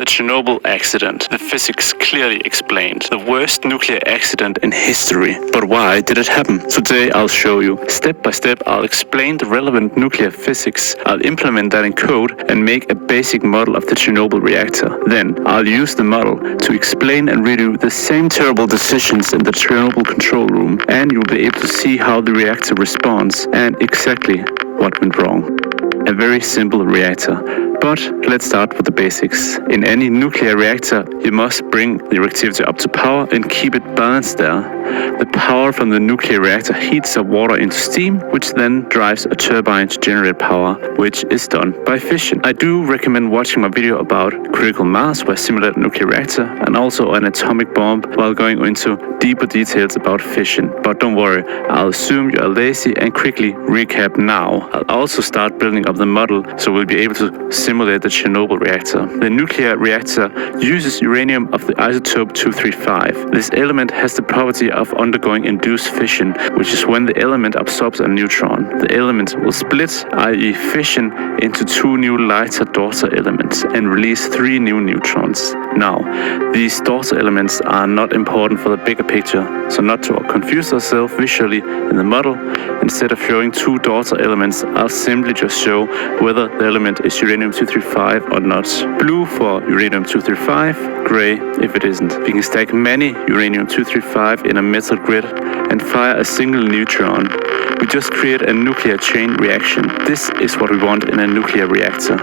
The Chernobyl accident. The physics clearly explained. The worst nuclear accident in history. But why did it happen? Today I'll show you. Step by step I'll explain the relevant nuclear physics. I'll implement that in code and make a basic model of the Chernobyl reactor. Then I'll use the model to explain and redo the same terrible decisions in the Chernobyl control room, and you'll be able to see how the reactor responds and exactly what went wrong. A very simple reactor. But let's start with the basics. In any nuclear reactor, you must bring the reactivity up to power and keep it balanced there. The power from the nuclear reactor heats up water into steam, which then drives a turbine to generate power, which is done by fission. I do recommend watching my video about critical mass, where I simulate a nuclear reactor, and also an atomic bomb, while going into deeper details about fission. But don't worry, I'll assume you are lazy and quickly recap now. I'll also start building up the model, so we'll be able to simulate the Chernobyl reactor. The nuclear reactor uses uranium of the isotope 235. This element has the property of undergoing induced fission, which is when the element absorbs a neutron. The element will split, i.e. fission, into two new lighter daughter elements and release three new neutrons. Now, these daughter elements are not important for the bigger picture, so not to confuse ourselves visually in the model, instead of showing two daughter elements, I'll simply just show whether the element is uranium-235 or not. Blue for uranium-235, gray if it isn't. We can stack many uranium-235 in a metal grid and fire a single neutron. We just create a nuclear chain reaction. This is what we want in a nuclear reactor.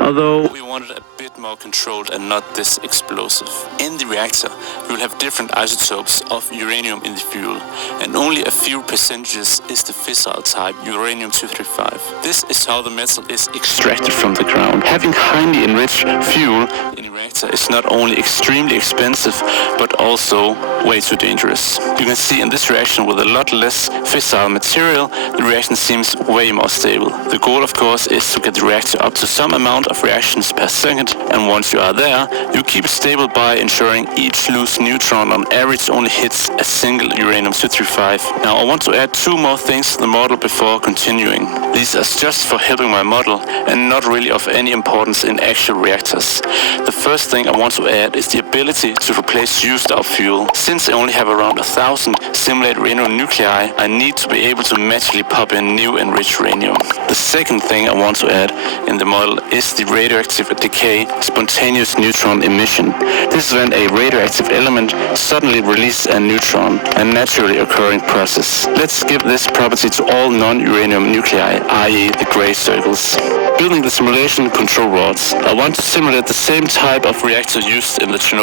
Although we wanted a bit more controlled and not this explosive. In the reactor, we will have different isotopes of uranium in the fuel, and only a few percentages is the fissile type uranium-235. This is how the metal is extracted from the ground. Having highly enriched fuel in a reactor is not only extremely expensive, but also way too dangerous. You can see in this reaction with a lot less fissile material, the reaction seems way more stable. The goal, of course, is to get the reactor up to some amount of reactions per second, and once you are there, you keep it stable by ensuring each loose neutron on average only hits a single uranium-235. Now I want to add two more things to the model before continuing. These are just for helping my model and not really of any importance in actual reactors. The first thing I want to add is the ability to replace used up fuel. Since I only have around 1,000 simulated uranium nuclei, I need to be able to magically pop in new enriched uranium. The second thing I want to add in the model is the radioactive decay spontaneous neutron emission. This is when a radioactive element suddenly releases a neutron, a naturally occurring process. Let's give this property to all non-uranium nuclei, i.e. the gray circles. Building the simulation control rods. I want to simulate the same type of reactor used in the Chernobyl